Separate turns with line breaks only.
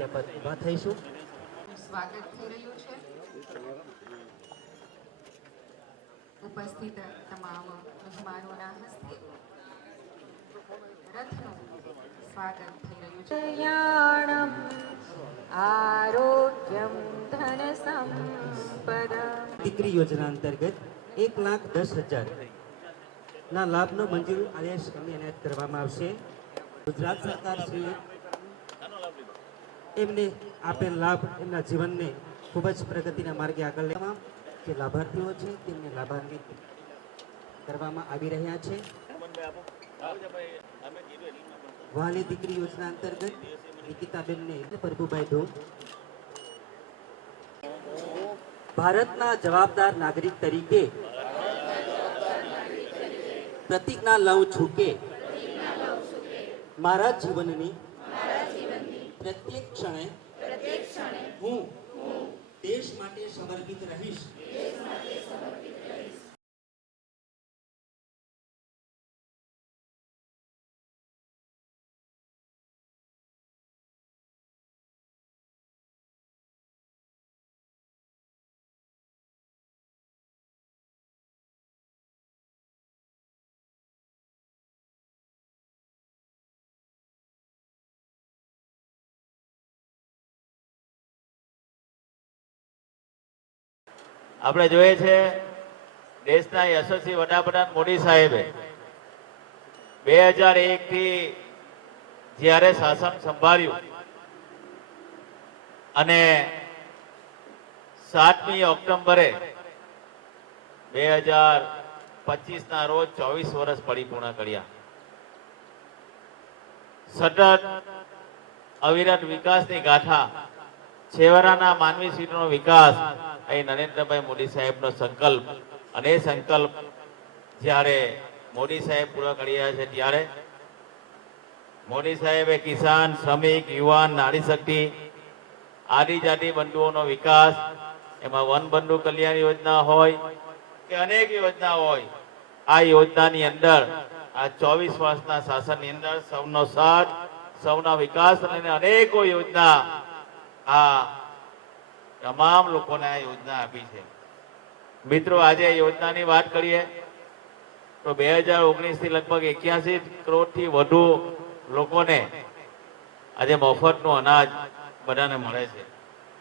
જગ્યા પર ઊભા થઈશું.
સ્વાગત થઈ રહ્યું છે. ઉપસ્થિત તમામ મહેમાનોના હસ્તે રથનું સ્વાગત થઈ રહ્યું છે. કલ્યાણમ આરોગ્યમ ધન સંપદા.
દીકરી યોજના અંતર્ગત એક લાખ દસ હજાર ના લાભનો મંજૂર આદેશ એમને એનાયત કરવામાં આવશે. ગુજરાત સરકાર શ્રી એમને આપેલ લાભ એમના જીવનને ખૂબ જ પ્રગતિના માર્ગે આગળ લેવા જે લાભાર્થીઓ છે, તેમને લાભાન્વિત કરવામાં આવી રહ્યા છે. વાલી દીકરી યોજના અંતર્ગત નિકિતાબેનને પ્રભુભાઈ ધોમ ભારતના જવાબદાર નાગરિક તરીકે પ્રતિજ્ઞા લઉં છું કે મારા જીવનની પ્રત્યેક ક્ષણે હું
આપણે જોઈએ છે, દેશના યશસ્વી વડાપ્રધાન મોદી સાહેબે બે હજાર એક થી જ્યારે શાસન સંભાળ્યું અને સાતમી ઓક્ટોબરે બે હજાર પચીસ ના રોજ ચોવીસ વર્ષ પરિપૂર્ણ કર્યા. સતત અવિરત વિકાસની ગાથા છેવાડાના માનવી સીટનો વિકાસ એ નરેન્દ્રભાઈ મોદી સાહેબનો સંકલ્પ. અને એ સંકલ્પ જ્યારે મોદી સાહેબ પૂરો કરી રહ્યા છે ત્યારે મોદી સાહેબે કિસાન, શ્રમિક, યુવાન, નારી શક્તિ, આદિજાતિ બંધુઓનો વિકાસ, એમાં વન બંધુ કલ્યાણ યોજના હોય કે અનેક યોજના હોય, આ યોજનાની અંદર આ ચોવીસ વર્ષના શાસનની અંદર સૌનો સાથ, સૌના વિકાસ અને અનેકો યોજના આ તમામ લોકોને આ યોજના આપી છે. મિત્રો, આજે યોજનાની વાત કરીએ તો બે હજાર ઓગણીસથી લગભગ એક્યાસી કરોડથી વધુ લોકોને આજે મફતનું અનાજ બધાને મળે છે.